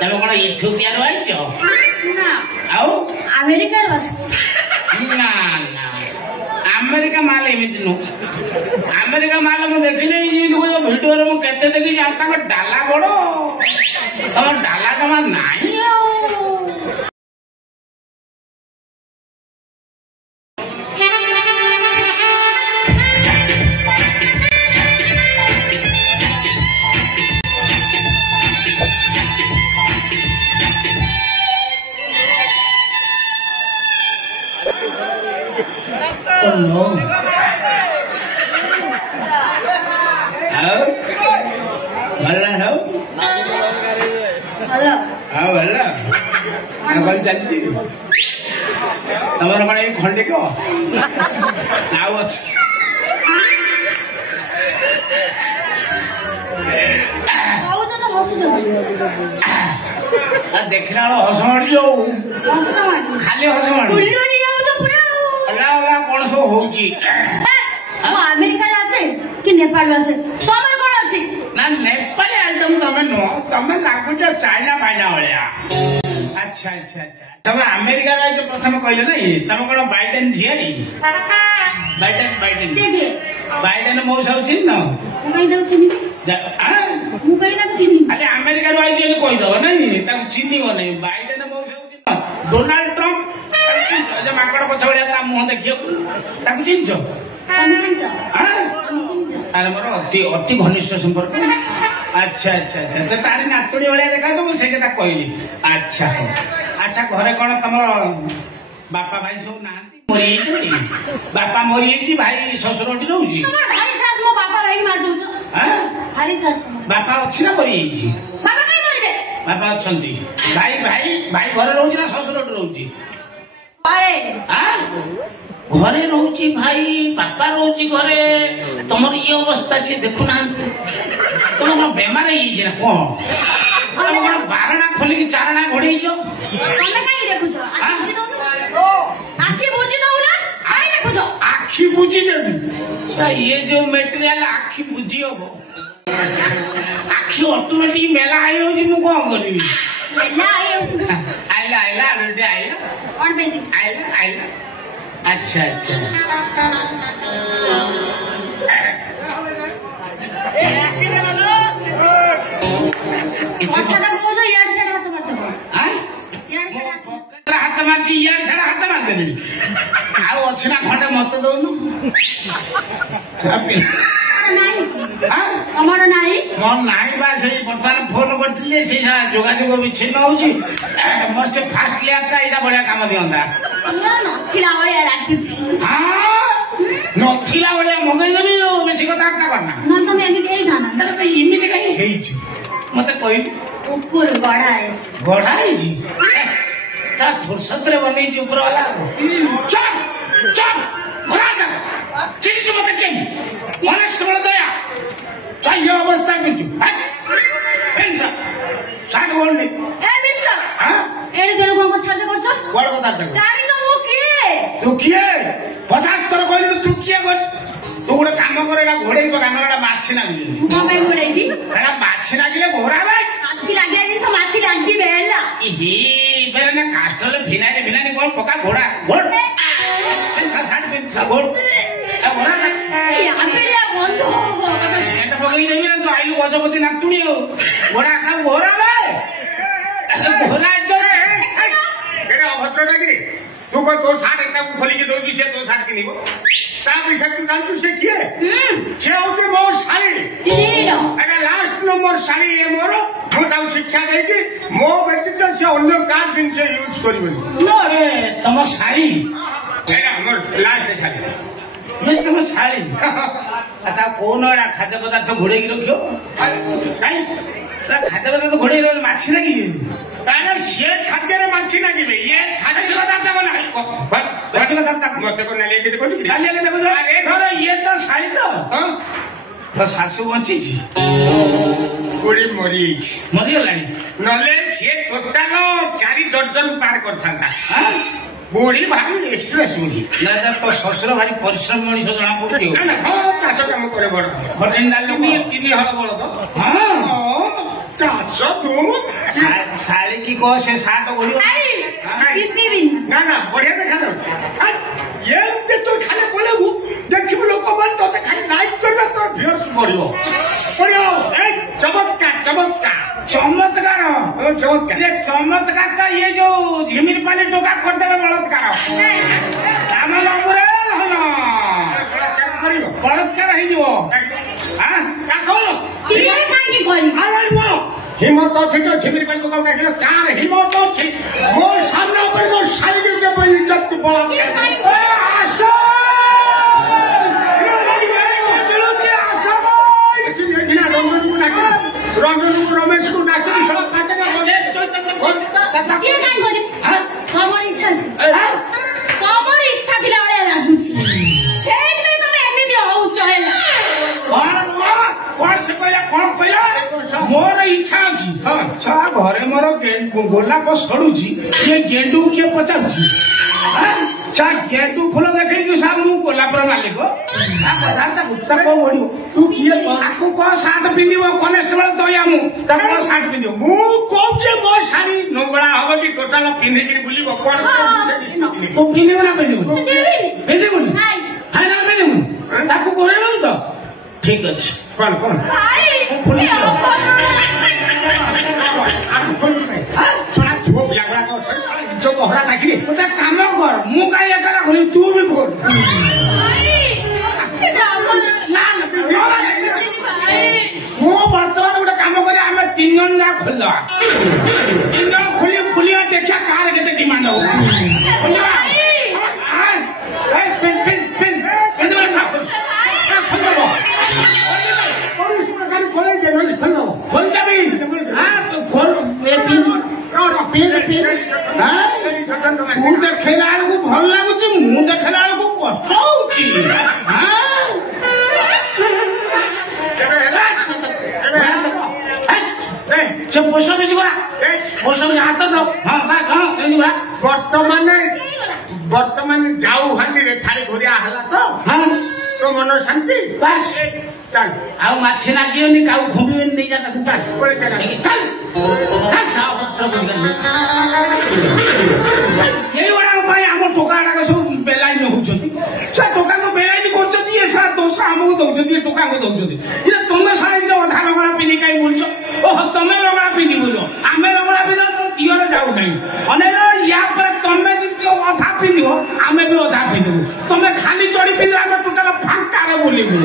तब कौन इथियोपिया आईच अमेरिका ना ना अमेरिका माल एमती नु अमेरिका माल मुझे देखी भिडियो मुझे देखी डाला बड़ तुम डाला जमा नहीं Oh no. भला हो हाँ भला कौन चलती तमर कौन एक खंडे को आओ देखला हस माड़ी खाली हस माड़ी कौन सब होची अमेरिका आसे कि नेपाल आसे तमर कौन अछि ना नेपाल आइटम तमे नो तमे लागुच चाइना फाइना होया अच्छा अच्छा अच्छा तमे अमेरिका राज प्रथम कहले नहीं तमे कोन बाइडेन झियारी बाइडेन देखिए बाइडेन मौसा होची न मु कहि दउ चिनी मु कहि ना चिनी अरे अमेरिका रो आइजे कहि दो नहीं ता चिनीबो नहीं बाइडेन मौसा होची न डोनाल्ड ट्रम्प जो माकड़ पछवळिया ता मुह देखियो ताकु चिन्चो अरे मोर अति घनिष्ठ संपर्क अच्छा अच्छा अच्छा तो तारी नातुड़ी भाया देखा तो मुझे कहली अच्छा अच्छा घरे कौन तुम बापा भाई सब ना मरी बापा मरी भाई शशुर रोची बापा अच्छी ना मरी बापा अच्छा भाई भाई भाई घर रोची ना शशुर रोची घरे रोची भाई बापा रोची घरे तुम ये अवस्था सी देखुना तुम बेमार ना कौन बारणा खोलिकी चारणा घोड़े आखि बुझी ये जो मेटेरियल आखि बुझी हम आखि ऑटोमेटिक मेला आई हो कौन करी आइला आइला आइला आइला अच्छा अच्छा हाथ मारती यार सारा हाथ मार देनी अच्छी ना खंडे मत दौनु আমার নাই মোর নাই বা সেই বর্তমান ফোন করছিলে সেই যোগাযোগ বিচ্ছিন্ন হচ্ছে মোর সে ফার্স্ট লেয়ারটা এটা বড়িয়া কাম দিয়ন্তা আমার নথিলা বড়িয়া লাগুছি নথিলা বড়িয়া মগাই দেবি বেশি কথা একটা কর না না তুমি এমনি খেই না তাহলে তো এমনি কাই হেইছি মতে কই উপর গড়া আইছি তা ফুরসতরে বনেইছি উপর वाला চল চল ঘোড়া যা চিনি মতে কেন অনেস্ট বলে দয়া ये अवस्था में साठ बोल मिस्टर एड़ी जण को कथा दे करछ बड़ कथा दे गाड़ी तो मु किए तू किए 50 तर कहली तू किए कर तू गोटे काम करे ना घोड़े पकान एटा माछी नागी ममे घोड़े की एटा माछी नागिले घोड़ा भाई माछी लागिया जिस माछी लागी बेला इही बेरे ना कास्टले फिनाने कोन पका घोड़ा घोड़ सेंटा 60 पिन सा घोड़ ए घोड़ा ए आपेलिया बंद सेंटा पकई देबी ना तो आइलु गजपति नातुणी हो घोड़ा का घोड़ा भाई घोड़ा जो केरे अभद्र लागी तू को तो 60 एकटा खोली के दोगी से तो 60 किनिबो ता पैसा तू जान तू से किए से होते मो साली तीनो अरे लास्ट नंबर साली ए मोर मो ताऊ शिक्षा देछि मो व्यक्तिगत से अन्य कार दिन से यूज करबो नो रे तम साली एरा हमर लास्ट साली ये तम साली आता कोन एरा खाद्य पदार्थ घोड़े की रखियो काई खाद्य पदार्थ घोड़े रोज माछी लागी ताने से खाद्य रे माछी लागी ये खाद्य पदार्थ बना बस पदार्थ मते को ले के देखो ले देखो अरे धर ये तो साली तो सासु बची छी कोड़ी मरी गलानी नले से टोटाल 4 दर्जन पार करथांता बुढ़ी भारी एक्सप्रेस बुढ़ी ना तो शशुर भारी परिश्रम मनीष जना पड़े ना ना चाष काम करे बड़ हटेन डाल 3 हल बड़ तो हां चाष तुम ଶାଢୀ କି କହ ସେ ସାର୍ଟ ଓଢିବ ନା ନା ବଢିଆ ଦେଖାଯାଉଛି ଏମିତି ତୁ ଖାଲି ବୋଲେବୁ ଦେଖିବୁ ଲୋକମାନେ ତତେ ଖାଲି ଲାଇକ୍ କରିବେ ତୋ ଭିଉର୍ସ ବଢିବ ଚମତ୍କାର ଚମତ୍କାର ଚମତ୍କାର ଚମତ୍କାର ଚମତ୍କାର ଟା ଇଏ ଯୋଉ ଝିମିରି ପାଲି ଟୋକା କରିଦେବେ ବଳତ୍କାର ଆମ ନମ୍ବରରେ ବଳତ୍କାର ହେଇଯିବ हिम्मत अच्छे तो छिमिर पानी को डाकिल कार हिम्मत अच्छे मो सामने पर तो साइड के पर इज्जत को बोला आशा रंजन को रमेश को डाकिल सब खाते ना ସିଏ କାଇଁ କରି ତମର ଇଚ୍ଛା ଅଛି ତମର ଇଚ୍ଛା ଥିଲା ଭଳିଆ ଲାଗୁଛି ସେଇଥିପାଇଁ ତମେ ଏମିତି ହଉଛ ହେଲା କଣ ସେ କହିଲା କଣ କହିଲା ମୋର ଇଚ୍ଛା ଅଛି ଘରେ ମୋର ଗୋଲାପ ସଡୁଛି ଇଏ ଗେଣ୍ଡୁ କିଏ ପଚାରୁଛି ଗେଣ୍ଡୁ ଫୁଲ ଦେଖେଇକି ମୁଁ ଗୋଲାପର ମାଲିକ ତୁ କିଏ ତାକୁ କଣ ସାର୍ଟ ପିନ୍ଧିବ କନେଷ୍ଟବଳ ଦୟା ମୁଁ ତାକୁ କଣ ସାର୍ଟ ପିନ୍ଧିବ ମୁଁ କହୁଛି ମୋ ଶାଢୀ ନଙ୍ଗଳା ହବ କି ଟୋଟାଲ ପିନ୍ଧିକିରି ବୁଲିବ କଣ ତୁ ପିନ୍ଧିବୁ ନା ପିନ୍ଧିବୁନି ପିନ୍ଧିବୁନି ଫାଇନାଲ ପିନ୍ଧିବୁନି ତାକୁ କହିବୁନି ତ ଠିକ ଅଛି କଣ କଣ ଛୁଆ ପିଲା ଗୁଡାକ ଇଜ୍ଜତ ହରା ଡାକିଲେ ଗୋଟେ କାମ କର ମୁଁ କାହିଁ ଏକା ରାଖୁନି ତୁ ବି କର ମୁଁ ବର୍ତ୍ତମାନ ଗୋଟେ କାମ କରି ଆମେ 3 ଜଣ ନା ଖୋଲିବା 3 ଜଣ ଖୋଲିବା ଦେଖିବା କାହାର କେତେ ଡିମାଣ୍ଡ ହବ ତୁ ଦେଖେଇଲା ବେଳକୁ ଭଲ ଲାଗୁଛି ମୁଁ ଦେଖେଇଲା ବେଳକୁ କଷ୍ଟ ହଉଛି ସେ ପୋଷ୍ଟ ଅଫିସ ଗଲା ପୋଷ୍ଟ ଅଫିସ ହାତ ଦବ ବର୍ତ୍ତମାନ ଯାଉ ହାଣ୍ଡିରେ ଥାଳି ଘୋରିଆ ହେଲା ତ ତୋ ମନ ଶାନ୍ତି ବାସ୍ ଆଉ ମାଛି ଲାଗିବନି କାଉ ଘୁମିବନି ନେଇଯା ତାକୁ ସେଇଗୁଡାକ ପାଇଁ ଆମ ଟୋକା ଗୁଡାକ ସବୁ ବେଲାଇନ ହଉଛନ୍ତି ସେ ଟୋକାଙ୍କୁ ବେଲାଇନ କରୁଛନ୍ତି ଏ ସାରା ଦୋଷ ଆମକୁ ଦଉଛନ୍ତି ଏ ଟୋକାଙ୍କୁ ଦଉଛନ୍ତି ତମେ ସାରା ଅଧା ଲଙ୍ଗଳା ପିନ୍ଧି କାହିଁ ବୁଲୁଛ ଓହୋ ତମେ ଲଙ୍ଗଳା ପିନ୍ଧି ବୁଲ ଆମେ ଲଙ୍ଗଳା ପିନ୍ଧ ତମ ଦିଅରେ ଯାଉନାହିଁ ଅନେକ ୟା ପରେ ତମେ ଯେମିତି ଅଧା ପିନ୍ଧିବ ଆମେ ବି ଅଧା ପିନ୍ଧିବୁ ତମେ ଖାଲି ଚଢି ପିନ୍ଧିବ ଆମେ ଟୋଟାଲ ଫାଙ୍କାରେ ବୁଲିବୁ